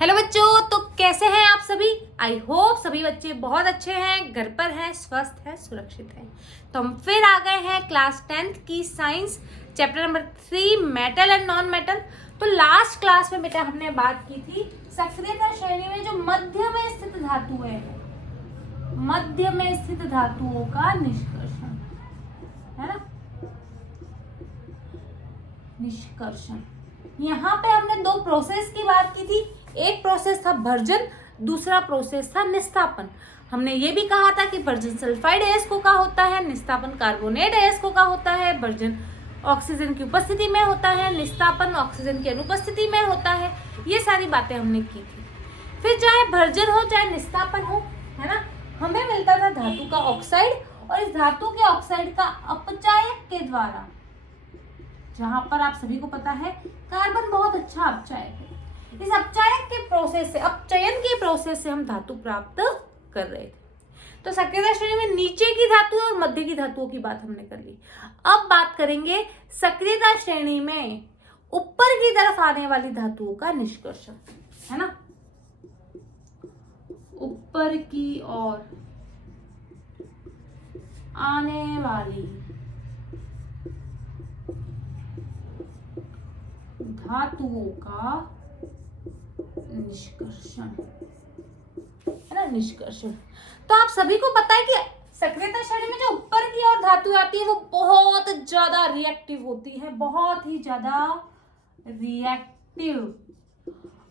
Hello बच्चों, तो कैसे हैं आप सभी। आई होप सभी बच्चे बहुत अच्छे हैं, घर पर हैं, स्वस्थ हैं, सुरक्षित हैं। तो हम फिर आ गए हैं क्लास 10th की science chapter number 3 metal and non metal. तो लास्ट क्लास में बेटा हमने बात की थी सक्रियता श्रेणी में जो मध्य में स्थित धातुएं हैं, मध्य में स्थित धातुओं का निष्कर्षण, है ना, निष्कर्षण। यहाँ पे हमने दो प्रोसेस की बात की थी। एक प्रोसेस था भर्जन, दूसरा प्रोसेस था निस्तापन। हमने ये भी कहा था कि भर्जन सल्फाइड अयस्कों का होता है, निस्तापन कार्बोनेट अयस्कों का होता है। भर्जन ऑक्सीजन की उपस्थिति में होता है, निस्तापन ऑक्सीजन की अनुपस्थिति में होता है। ये सारी बातें हमने की थी। फिर चाहे भर्जन हो चाहे निस्तापन हो, है ना, हमें मिलता था धातु का ऑक्साइड, और इस धातु के ऑक्साइड का अपचायक के द्वारा, जहां पर आप सभी को पता है कार्बन बहुत अच्छा अपचायक है, इस अपचायक के प्रोसेस से, अपचयन के प्रोसेस से हम धातु प्राप्त कर रहे थे। तो सक्रियता श्रेणी में नीचे की धातु और मध्य की धातुओं की बात हमने कर ली। अब बात करेंगे सक्रियता श्रेणी में ऊपर की तरफ आने वाली धातुओं का निष्कर्षण, है ना। ऊपर की ओर आने वाली धातुओं का निष्कर्षण, है ना, निष्कर्षण। तो आप सभी को पता है कि सक्रियता श्रेणी में जो ऊपर की ओर धातु आती है वो बहुत ज्यादा रिएक्टिव होती है, बहुत ही ज्यादा रिएक्टिव,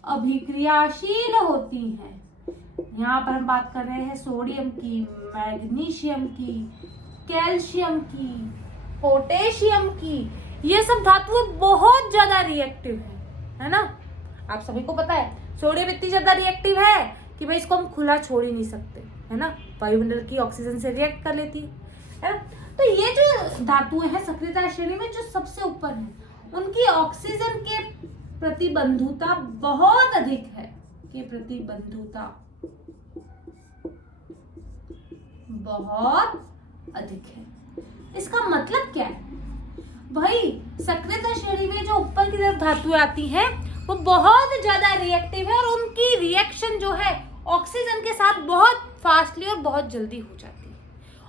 अभिक्रियाशील होती है। यहाँ पर हम बात कर रहे हैं सोडियम की, मैग्नीशियम की, कैल्शियम की, पोटेशियम की। ये सब धातुएं बहुत ज्यादा रिएक्टिव है ना। आप सभी को पता है सोडियम इतनी ज्यादा रिएक्टिव है कि भाई इसको हम खुला छोड़ ही नहीं सकते, है ना, वायुमंडल की ऑक्सीजन से रिएक्ट कर लेती है ना। तो ये जो धातुएं हैं सक्रियता श्रेणी में जो सबसे ऊपर है, उनकी ऑक्सीजन के प्रतिबंधुता बहुत अधिक है, कि प्रतिबंधुता बहुत अधिक है। इसका मतलब क्या है भाई, सक्रियता श्रेणी में जो ऊपर की तरफ धातुएं आती हैं वो बहुत ज्यादा रिएक्टिव है, और उनकी रिएक्शन जो है ऑक्सीजन के साथ बहुत फास्टली और बहुत जल्दी हो जाती है।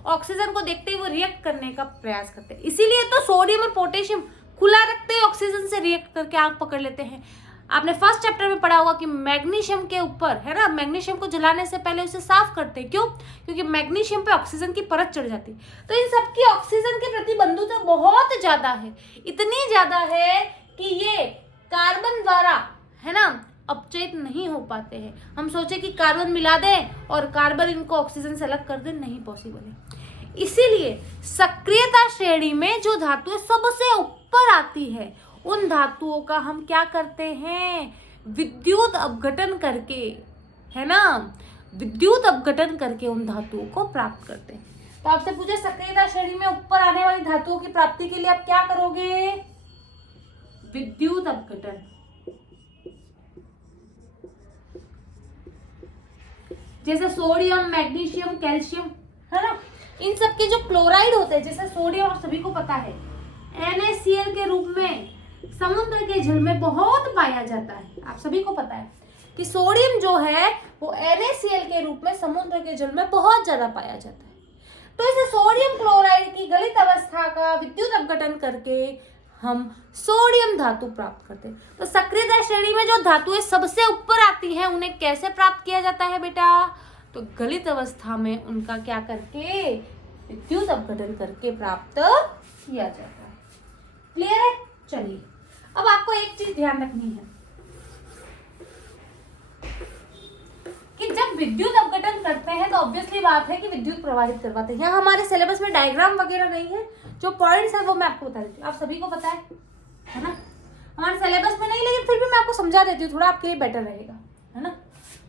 ऑक्सीजन को देखते ही वो रिएक्ट करने का प्रयास करते हैं, इसीलिए तो सोडियम और पोटेशियम खुला रखते ही ऑक्सीजन से रिएक्ट करके आग पकड़ लेते हैं। आपने फर्स्ट चैप्टर में पढ़ा होगा कि मैग्नीशियम के ऊपर, है ना, मैग्नीशियम को जलाने से पहले उसे साफ करते हैं। क्यों? क्योंकि मैग्नीशियम पे ऑक्सीजन की परत चढ़ जाती। तो इन सब की ऑक्सीजन के प्रतिबंधुता बहुत ज्यादा है, इतनी ज्यादा है कि ये कार्बन द्वारा, है ना, अपचयित नहीं हो पाते हैं। हम सोचे कि कार्बन मिला दें और कार्बन इनको ऑक्सीजन से अलग कर दें, नहीं पॉसिबल है। इसीलिए सक्रियता श्रेणी में जो धातुएं सबसे ऊपर आती है, उन धातुओं का हम क्या करते हैं, विद्युत अपघटन करके, है ना, विद्युत अपघटन करके उन धातुओं को प्राप्त करते हैं। तो आपसे पूछे सक्रियता श्रेणी में ऊपर आने वाली धातुओं की प्राप्ति के लिए आप क्या करोगे, विद्युत अपघटन। जैसे सोडियम, मैग्नीशियम, कैल्शियम, है ना, इन सब के जो क्लोराइड होते हैं, जैसे सोडियम आप सभी को पता है NaCl के रूप में समुद्र के जल में बहुत पाया जाता है। आप सभी को पता है कि सोडियम जो है वो NaCl के रूप में समुद्र के जल में बहुत ज्यादा पाया जाता है। तो इसे सोडियम क्लोराइड की गलित अवस्था का विद्युत अपघटन करके हम सोडियम धातु प्राप्त करते हैं। तो सक्रियता श्रेणी में जो धातुएं सबसे ऊपर आती हैं उन्हें कैसे प्राप्त किया जाता है बेटा, तो गलित अवस्था में उनका क्या करके, विद्युत अपघटन करके प्राप्त किया जाता है। क्लियर है? चलिए अब आपको एक चीज ध्यान रखनी है कि जब विद्युत अपघटन करते हैं तो ऑब्वियसली बात है कि विद्युत प्रवाहित करवाते हैं। यहाँ हमारे सिलेबस में डायग्राम वगैरह नहीं है, जो पॉइंट्स है वो मैं आपको बता देती हूँ। आप सभी को पता है ना, हमारे सिलेबस में नहीं, लेकिन फिर भी मैं आपको समझा देती हूँ, थोड़ा आपके लिए बेटर रहेगा, है ना।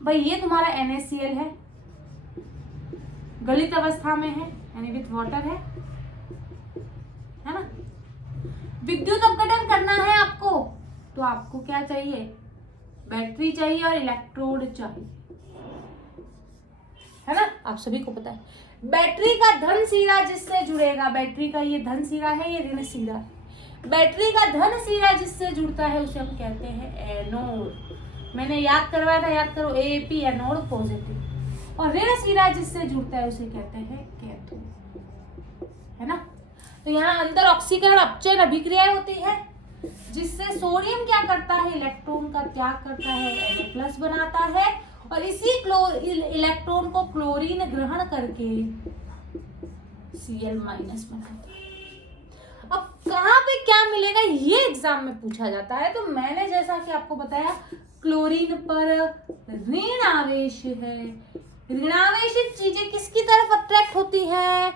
भाई ये तुम्हारा NaCl है, गलित अवस्था में है, यानी विथ वाटर है ना। विद्युत अपघटन करना है आपको, तो आपको क्या चाहिए, बैटरी चाहिए और इलेक्ट्रोड चाहिए, है ना। आप सभी को पता है बैटरी का धन सिरा जिससे जुड़ेगा, बैटरी का ये धन सिरा है, ये ऋण सिरा है। बैटरी का धन सिरा जिससे जुड़ता है उसे हम कहते हैं एनोड, मैंने याद करवाया था, याद करो, AAP एनोड पॉजिटिव, और ऋण सिरा जिससे जुड़ता है उसे कहते हैं कैथोड, है ना। तो यहाँ अंदर ऑक्सीकरण अपचयन अभिक्रियाएं होती है, जिससे सोडियम क्या करता है, इलेक्ट्रॉन का त्याग करता है, Na+ बनाता है, और इसी इलेक्ट्रॉन को क्लोरीन ग्रहण करके Cl- बनाता है। अब कहाँ पे क्या मिलेगा ये एग्जाम में पूछा जाता है। तो मैंने जैसा कि आपको बताया, क्लोरीन पर ऋण आवेश है, ऋणावेशित चीजें किसकी तरफ अट्रैक्ट होती है,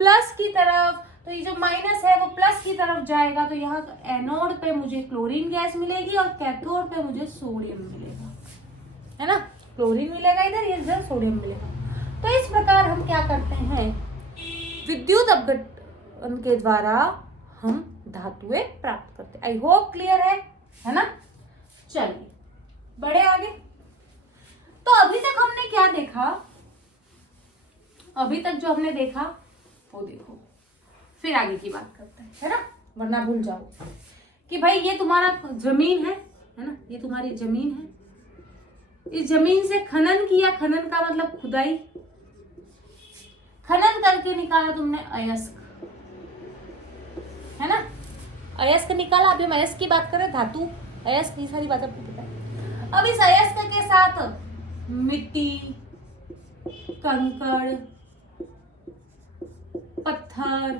प्लस की तरफ। तो ये जो माइनस है वो प्लस की तरफ जाएगा, तो यहाँ एनोड पे मुझे क्लोरीन गैस मिलेगी और कैथोड पे मुझे सोडियम मिलेगा, है ना। क्लोरीन मिलेगा इधर सोडियम मिलेगा। तो इस प्रकार हम क्या करते हैं, विद्युत अपघटन के द्वारा हम धातुएं प्राप्त करते हैं। आई होप क्लियर है ना। चलिए बढ़े आगे। तो अभी तक हमने क्या देखा, अभी तक जो हमने देखा वो देखो, फिर आगे की बात करते हैं, है ना, वरना भूल जाओ कि भाई ये तुम्हारा जमीन है ना, ये तुम्हारी जमीन है। इस जमीन से खनन किया, खनन का मतलब खुदाई, खनन करके निकाला तुमने अयस्क, है ना, अयस्क निकाला। अभी हम अयस्क की बात करें, धातु अयस्क, की सारी बात आपको पता है। अब इस अयस्क के साथ मिट्टी, कंकड़, पत्थर,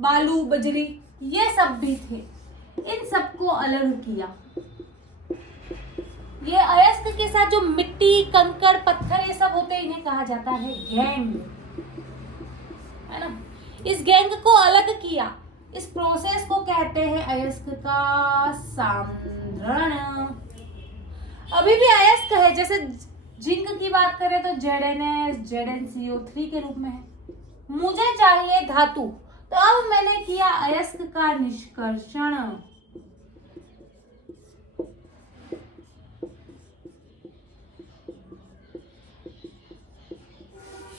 बालू, बजरी, ये सब भी थे। इन सबको अलग किया। ये अयस्क के साथ जो मिट्टी, कंकड़, पत्थर ये सब होते हैं, इन्हें कहा जाता है गैंग, है ना। इस गैंग को अलग किया, इस प्रोसेस को कहते हैं अयस्क का सांद्रण। अभी भी अयस्क है, जैसे जिंक की बात करें तो ZnS, ZnCO3 के रूप में है। मुझे चाहिए धातु, तो अब मैंने किया अयस्क का निष्कर्षण,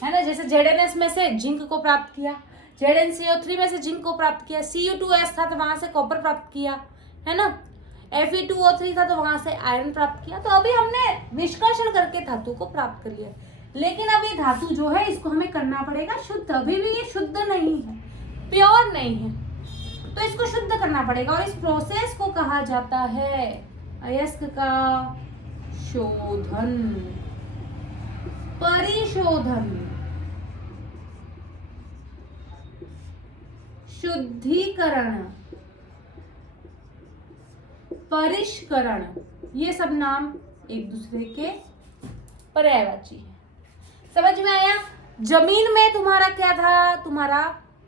है ना। जैसे ZnS में से जिंक को प्राप्त किया, ZnCO3 में से जिंक को प्राप्त किया, Cu2S था तो वहां से कॉपर प्राप्त किया, है ना। Fe2O3 था तो वहां से आयरन प्राप्त किया। तो अभी हमने निष्कर्षण करके धातु को प्राप्त कर लिया, लेकिन अब ये धातु जो है इसको हमें करना पड़ेगा शुद्ध। अभी भी ये शुद्ध नहीं है, प्योर नहीं है, तो इसको शुद्ध करना पड़ेगा, और इस प्रोसेस को कहा जाता है अयस्क का शोधन, परिशोधन, शुद्धिकरण, परिष्करण। ये सब नाम एक दूसरे के पर्यायवाची है। समझ में आया। जमीन में तुम्हारा क्या था, तुम्हारा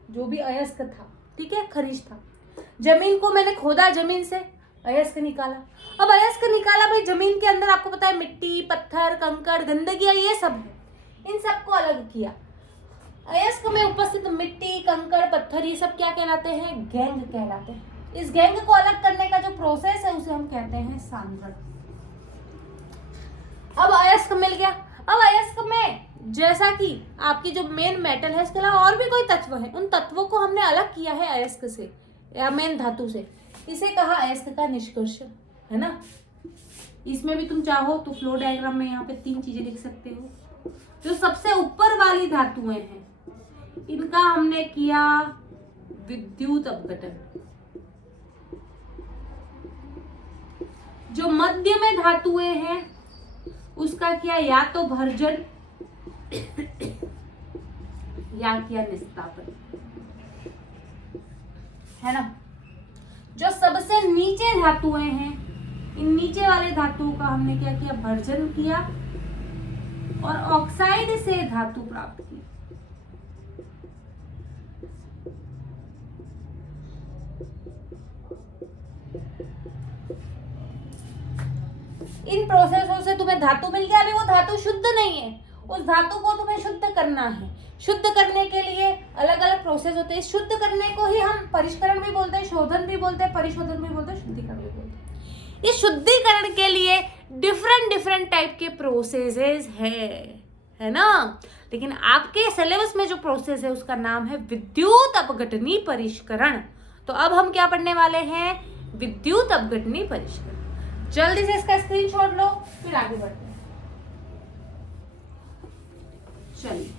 जो भी अयस्क था, ठीक है, खनिज था। जमीन को मैंने खोदा, जमीन से अयस्क निकाला। अब अयस्क निकाला, भाई जमीन के अंदर आपको पता है मिट्टी, पत्थर, कंकड़, गंदगियां ये सब है, इन सबको अलग किया। अयस्क में उपस्थित मिट्टी, कंकड़, पत्थर ये सब क्या कहलाते हैं, गैंग कहलाते हैं। इस गैंग को अलग करने का जो प्रोसेस है उसे हम कहते हैं सांद्रण। अब अयस्क मिल गया। अब अयस्क में जैसा कि आपकी जो मेन मेटल है, इसके अलावा और भी कोई तत्व है, उन तत्वों को हमने अलग किया है अयस्क से या मेन धातु से। इसे कहा अयस्क का निष्कर्षण, है ना। इसमें भी तुम चाहो तो फ्लो डायग्राम में यहाँ पे 3 चीजें लिख सकते हो। जो सबसे ऊपर वाली धातुएं हैं, इनका हमने किया विद्युत अपघटन। जो मध्य में धातुएं हैं उसका किया या तो भर्जन या किया निस्तापन, है ना। जो सबसे नीचे धातुएं हैं, इन नीचे वाले धातुओं का हमने क्या किया, भर्जन किया और ऑक्साइड से धातु प्राप्त की। इन प्रोसेसों से तुम्हें धातु मिल गया। अभी वो धातु शुद्ध नहीं है, उस धातु को तुम्हें शुद्ध करना है। शुद्ध करने के लिए अलग अलग प्रोसेस होते हैं। शुद्ध करने को ही हम परिष्करण भी बोलते हैं, शोधन भी बोलते हैं, परिशोधन भी बोलते हैं, शुद्धिकरण भी बोलते हैं। इस शुद्धिकरण के लिए डिफरेंट टाइप के प्रोसेसेस है ना। लेकिन आपके सिलेबस में जो प्रोसेस है उसका नाम है विद्युत अपघटनी परिष्करण। तो अब हम क्या पढ़ने वाले हैं, विद्युत अपघटनी परिष्करण। जल्दी से इसका स्क्रीनशॉट लो, फिर आगे बढ़ते हैं। चलिए,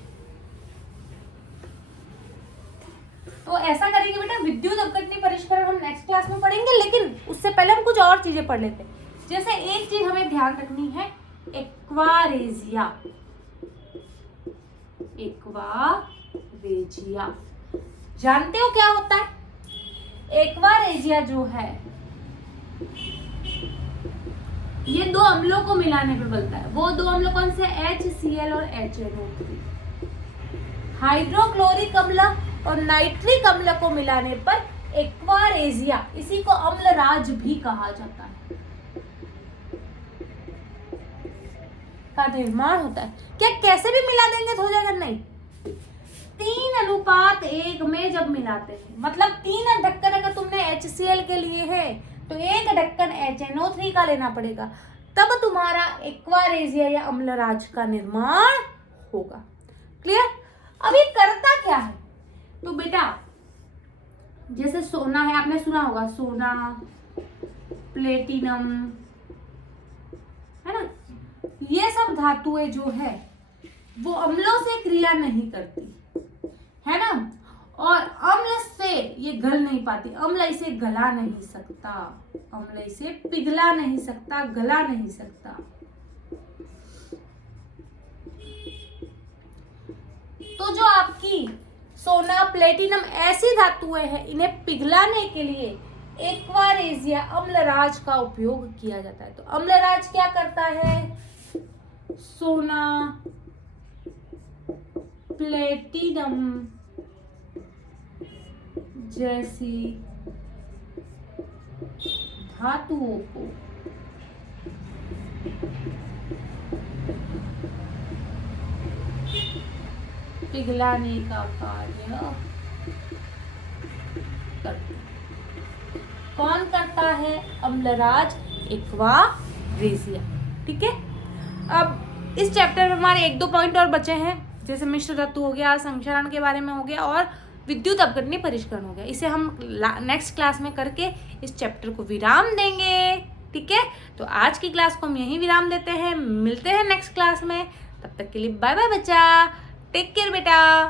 तो ऐसा करेंगे बेटा, विद्युत अपघटनी परिष्करण हम नेक्स्ट क्लास में पढ़ेंगे, लेकिन उससे पहले हम कुछ और चीजें पढ़ लेते हैं। जैसे एक चीज हमें ध्यान रखनी है, एक्वारेजिया। एक्वारेजिया जानते हो क्या होता है? एक्वारेजिया जो है ये दो अम्लों को मिलाने पर बनता है। वो दो अम्ल कौन से? HCl और HNO3। हाइड्रोक्लोरिक अम्ल और नाइट्रिक अम्ल को मिलाने पर एक्वारेजिया, इसी को अम्लराज भी कहा जाता है, का निर्माण होता है। क्या कैसे भी मिला देंगे तो हो जाएगा? नहीं, 3:1 में जब मिलाते हैं, मतलब 3 ढक्कन अगर तुमने HCl के लिए है तो 1 ढक्कन HNO3 का लेना पड़ेगा, तब तुम्हारा एक्वारेजिया या अम्लराज का निर्माण होगा। क्लियर? अब ये करता क्या है? तो बेटा जैसे सोना है, आपने सुना होगा सोना, प्लेटिनम, है ना, ये सब धातुएं जो है वो अम्लों से क्रिया नहीं करती, है ना, और अम्ल से ये गल नहीं पाती। अम्ल इसे गला नहीं सकता, अम्ल इसे पिघला नहीं सकता, गला नहीं सकता। तो जो आपकी सोना, प्लेटिनम ऐसी धातुएं हैं, इन्हें पिघलाने के लिए एक्वारेजिया अम्लराज का उपयोग किया जाता है। तो अम्लराज क्या करता है? सोना, प्लेटिनम जैसी धातुओं को पिघलाने का कार्य करता है। कौन करता है? अम्लराज, एक्वारेजिया। ठीक है, अब इस चैप्टर में हमारे 1-2 पॉइंट और बचे हैं, जैसे मिश्र धातु हो गया, संक्षारण के बारे में हो गया, और विद्युत अपघटनी परिष्करण हो गया। इसे हम नेक्स्ट क्लास में करके इस चैप्टर को विराम देंगे। ठीक है, तो आज की क्लास को हम यहीं विराम देते हैं, मिलते हैं नेक्स्ट क्लास में। तब तक के लिए बाय बाय बच्चा, टेक केयर बेटा।